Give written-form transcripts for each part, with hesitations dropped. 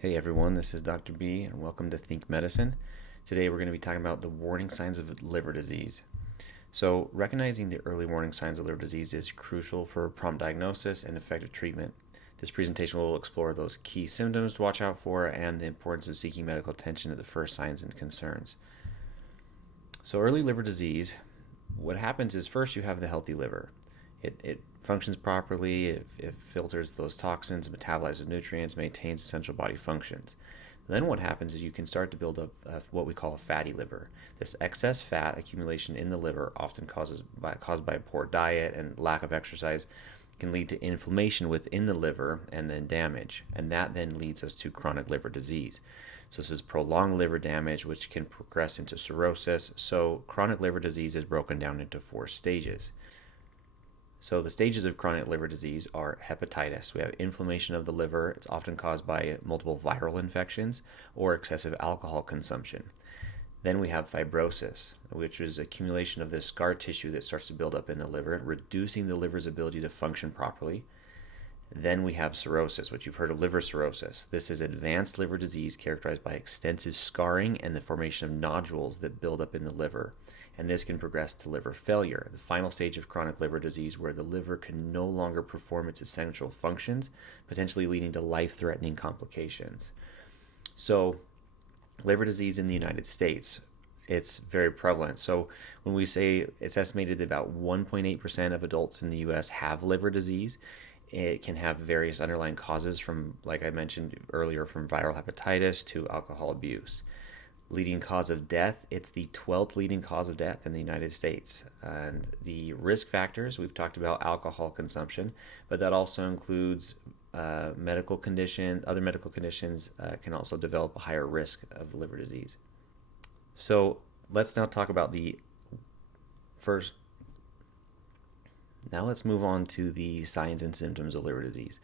Hey everyone, this is Dr. B, and welcome to Think Medicine. Today we're going to be talking about the warning signs of liver disease. So, recognizing the early warning signs of liver disease is crucial for prompt diagnosis and effective treatment. This presentation will explore those key symptoms to watch out for and the importance of seeking medical attention to the first signs and concerns. So, early liver disease, what happens is first you have the healthy liver. It functions properly, it filters those toxins, metabolizes nutrients, maintains essential body functions. Then what happens is you can start to build up what we call a fatty liver. This excess fat accumulation in the liver, often caused by a poor diet and lack of exercise, can lead to inflammation within the liver and then damage. And that then leads us to chronic liver disease. So this is prolonged liver damage, which can progress into cirrhosis. So chronic liver disease is broken down into 4 stages. So the stages of chronic liver disease are hepatitis. We have inflammation of the liver. It's often caused by multiple viral infections or excessive alcohol consumption. Then we have fibrosis, which is accumulation of this scar tissue that starts to build up in the liver, reducing the liver's ability to function properly. Then we have cirrhosis, which you've heard of liver cirrhosis. This is advanced liver disease characterized by extensive scarring and the formation of nodules that build up in the liver. And this can progress to liver failure, the final stage of chronic liver disease where the liver can no longer perform its essential functions, potentially leading to life-threatening complications. So, liver disease in the United States, it's very prevalent. So when we say it's estimated that about 1.8% of adults in the US have liver disease, it can have various underlying causes from, like I mentioned earlier, from viral hepatitis to alcohol abuse. Leading cause of death, it's the 12th leading cause of death in the United States. And the risk factors, we've talked about alcohol consumption, but that also includes other medical conditions can also develop a higher risk of liver disease. So let's now talk about the first. Now let's move on to the signs and symptoms of liver disease.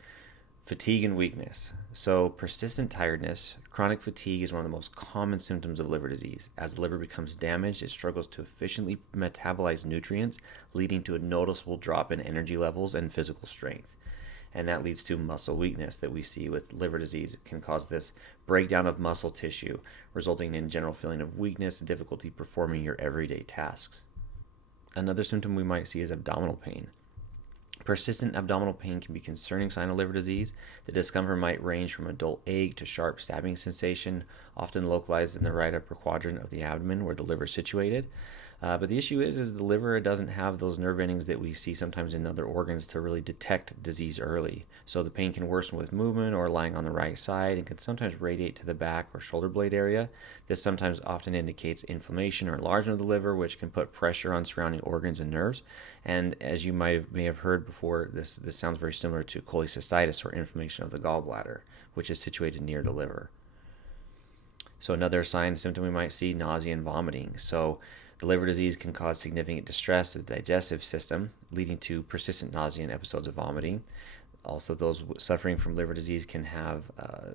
Fatigue and weakness. So persistent tiredness, chronic fatigue is one of the most common symptoms of liver disease. As the liver becomes damaged, it struggles to efficiently metabolize nutrients, leading to a noticeable drop in energy levels and physical strength. And that leads to muscle weakness that we see with liver disease. It can cause this breakdown of muscle tissue, resulting in general feeling of weakness and difficulty performing your everyday tasks. Another symptom we might see is abdominal pain. Persistent abdominal pain can be a concerning sign of liver disease. The discomfort might range from a dull ache to sharp stabbing sensation, often localized in the right upper quadrant of the abdomen where the liver is situated. But the issue is the liver doesn't have those nerve endings that we see sometimes in other organs to really detect disease early. So the pain can worsen with movement or lying on the right side and can sometimes radiate to the back or shoulder blade area. This sometimes often indicates inflammation or enlargement of the liver, which can put pressure on surrounding organs and nerves. And as you may have heard before, this sounds very similar to cholecystitis or inflammation of the gallbladder, which is situated near the liver. So another sign, symptom we might see, nausea and vomiting. So the liver disease can cause significant distress to the digestive system, leading to persistent nausea and episodes of vomiting. Also, those suffering from liver disease can have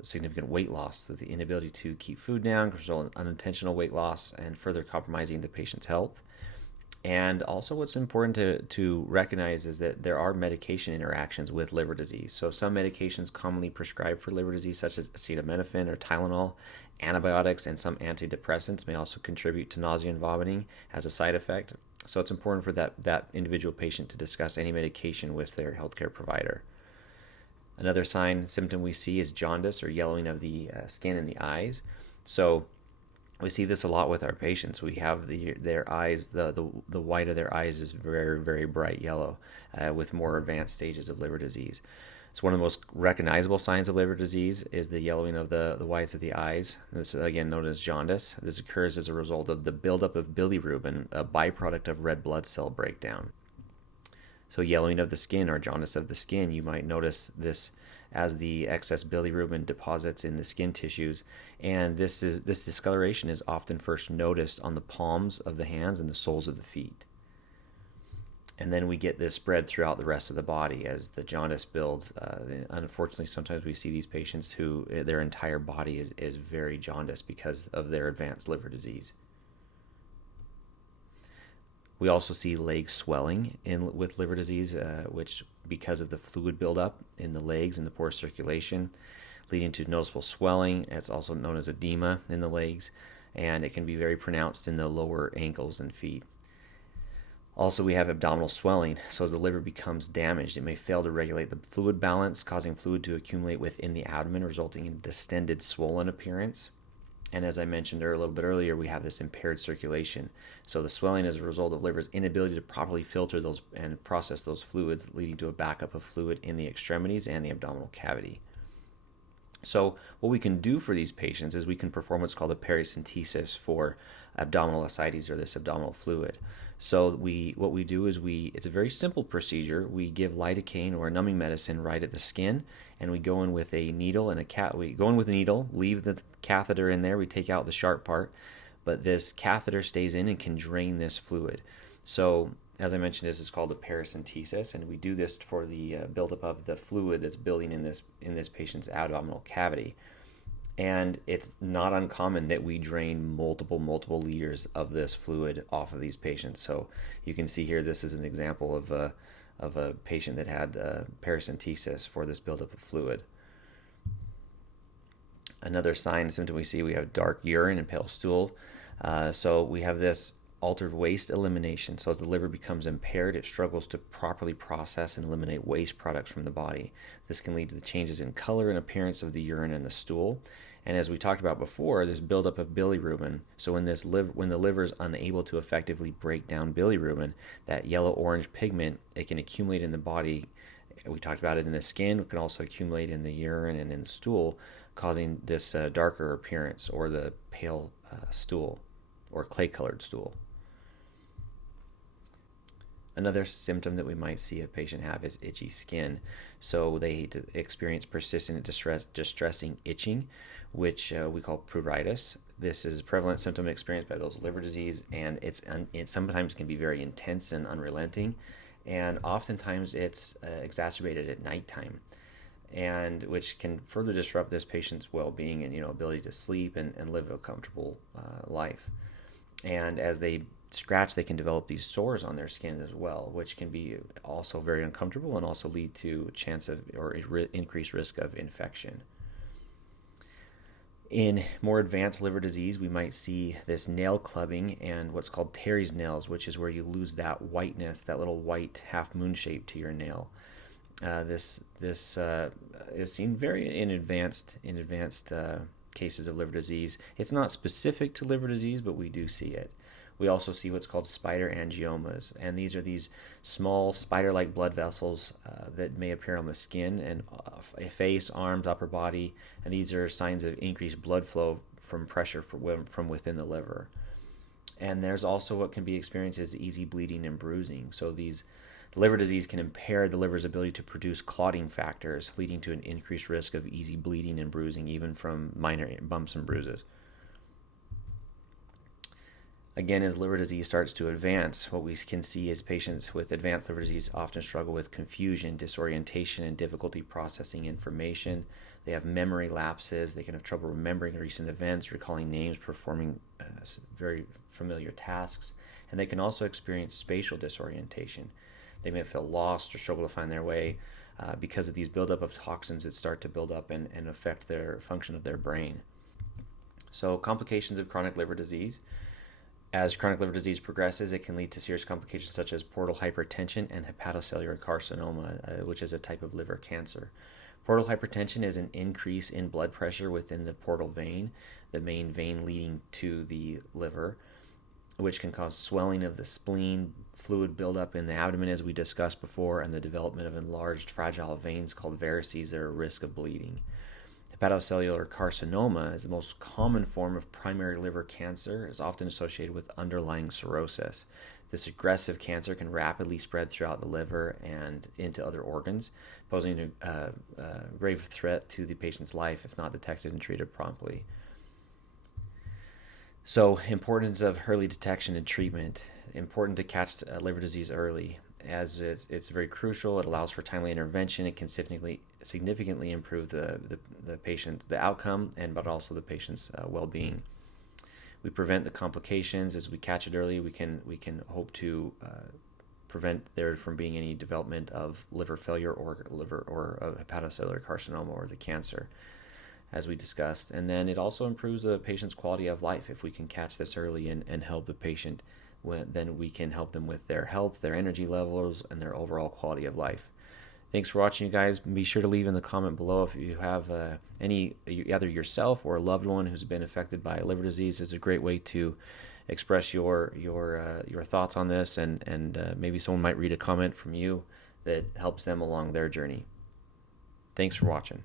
significant weight loss, so the inability to keep food down can result in unintentional weight loss and further compromising the patient's health. And also what's important to recognize is that there are medication interactions with liver disease. So some medications commonly prescribed for liver disease, such as acetaminophen or Tylenol, antibiotics, and some antidepressants may also contribute to nausea and vomiting as a side effect. So it's important for that individual patient to discuss any medication with their healthcare provider. Another symptom we see is jaundice or yellowing of the skin in the eyes. So we see this a lot with our patients. We have their eyes, the white of their eyes is very, very bright yellow with more advanced stages of liver disease. So one of the most recognizable signs of liver disease is the yellowing of the whites of the eyes. This is again known as jaundice. This occurs as a result of the buildup of bilirubin, a byproduct of red blood cell breakdown. So yellowing of the skin or jaundice of the skin, you might notice this as the excess bilirubin deposits in the skin tissues, and this discoloration is often first noticed on the palms of the hands and the soles of the feet. And then we get this spread throughout the rest of the body as the jaundice builds. Unfortunately, sometimes we see these patients who their entire body is very jaundiced because of their advanced liver disease. We also see leg swelling with liver disease, which because of the fluid buildup in the legs and the poor circulation, leading to noticeable swelling. It's also known as edema in the legs, and it can be very pronounced in the lower ankles and feet. Also, we have abdominal swelling. So as the liver becomes damaged, it may fail to regulate the fluid balance, causing fluid to accumulate within the abdomen, resulting in distended, swollen appearance. And as I mentioned a little bit earlier, we have this impaired circulation. So the swelling is a result of liver's inability to properly filter those and process those fluids, leading to a backup of fluid in the extremities and the abdominal cavity. So what we can do for these patients is we can perform what's called a pericentesis for abdominal ascites, or this abdominal fluid. So what we do is it's a very simple procedure. We give lidocaine or a numbing medicine right at the skin, and we go in with a needle and we go in with a needle, leave the catheter in there, we take out the sharp part, but this catheter stays in and can drain this fluid. So as I mentioned, this is called a pericentesis, and we do this for the buildup of the fluid that's building in this patient's abdominal cavity. And it's not uncommon that we drain multiple liters of this fluid off of these patients. So you can see here, this is an example of a patient that had pericentesis for this buildup of fluid. Another sign and symptom we have dark urine and pale stool. So we have this altered waste elimination. So as the liver becomes impaired, it struggles to properly process and eliminate waste products from the body. This can lead to the changes in color and appearance of the urine and the stool. And as we talked about before, this buildup of bilirubin. So when the liver is unable to effectively break down bilirubin, that yellow-orange pigment, it can accumulate in the body. We talked about it in the skin. It can also accumulate in the urine and in the stool, causing this darker appearance, or the pale stool, or clay-colored stool. Another symptom that we might see a patient have is itchy skin. So they experience persistent distressing itching, which we call pruritus. This is a prevalent symptom experienced by those with liver disease, and it sometimes can be very intense and unrelenting, and oftentimes it's exacerbated at nighttime, and which can further disrupt this patient's well-being and ability to sleep and live a comfortable life. And as they scratch, they can develop these sores on their skin as well, which can be also very uncomfortable and also lead to a chance of or increased risk of infection. In more advanced liver disease, we might see this nail clubbing and what's called Terry's nails, which is where you lose that whiteness, that little white half moon shape to your nail. This is seen very in advanced cases of liver disease. It's not specific to liver disease, but we do see it. We also see what's called spider angiomas, and these are these small spider-like blood vessels that may appear on the skin and face, arms, upper body, and these are signs of increased blood flow from pressure from within the liver. And there's also what can be experienced as easy bleeding and bruising. So liver disease can impair the liver's ability to produce clotting factors, leading to an increased risk of easy bleeding and bruising, even from minor bumps and bruises. Again, as liver disease starts to advance, what we can see is patients with advanced liver disease often struggle with confusion, disorientation, and difficulty processing information. They have memory lapses. They can have trouble remembering recent events, recalling names, performing very familiar tasks. And they can also experience spatial disorientation. They may feel lost or struggle to find their way because of these buildup of toxins that start to build up and affect their function of their brain. So complications of chronic liver disease. As chronic liver disease progresses, it can lead to serious complications such as portal hypertension and hepatocellular carcinoma, which is a type of liver cancer. Portal hypertension is an increase in blood pressure within the portal vein, the main vein leading to the liver, which can cause swelling of the spleen, fluid buildup in the abdomen, as we discussed before, and the development of enlarged fragile veins called varices that are at risk of bleeding. Hepatocellular carcinoma is the most common form of primary liver cancer. It is often associated with underlying cirrhosis. This aggressive cancer can rapidly spread throughout the liver and into other organs, posing a grave threat to the patient's life if not detected and treated promptly. So, importance of early detection and treatment. Important to catch liver disease early, as it's very crucial. It allows for timely intervention. It can significantly improve the outcome, but also the patient's well-being. We prevent the complications as we catch it early. We can hope to prevent there from being any development of liver failure or hepatocellular carcinoma or the cancer. as we discussed. And then it also improves the patient's quality of life. If we can catch this early and help the patient, then we can help them with their health, their energy levels, and their overall quality of life. Thanks for watching, you guys. Be sure to leave in the comment below if you have any, either yourself or a loved one who's been affected by liver disease. It's a great way to express your thoughts on this, and maybe someone might read a comment from you that helps them along their journey. Thanks for watching.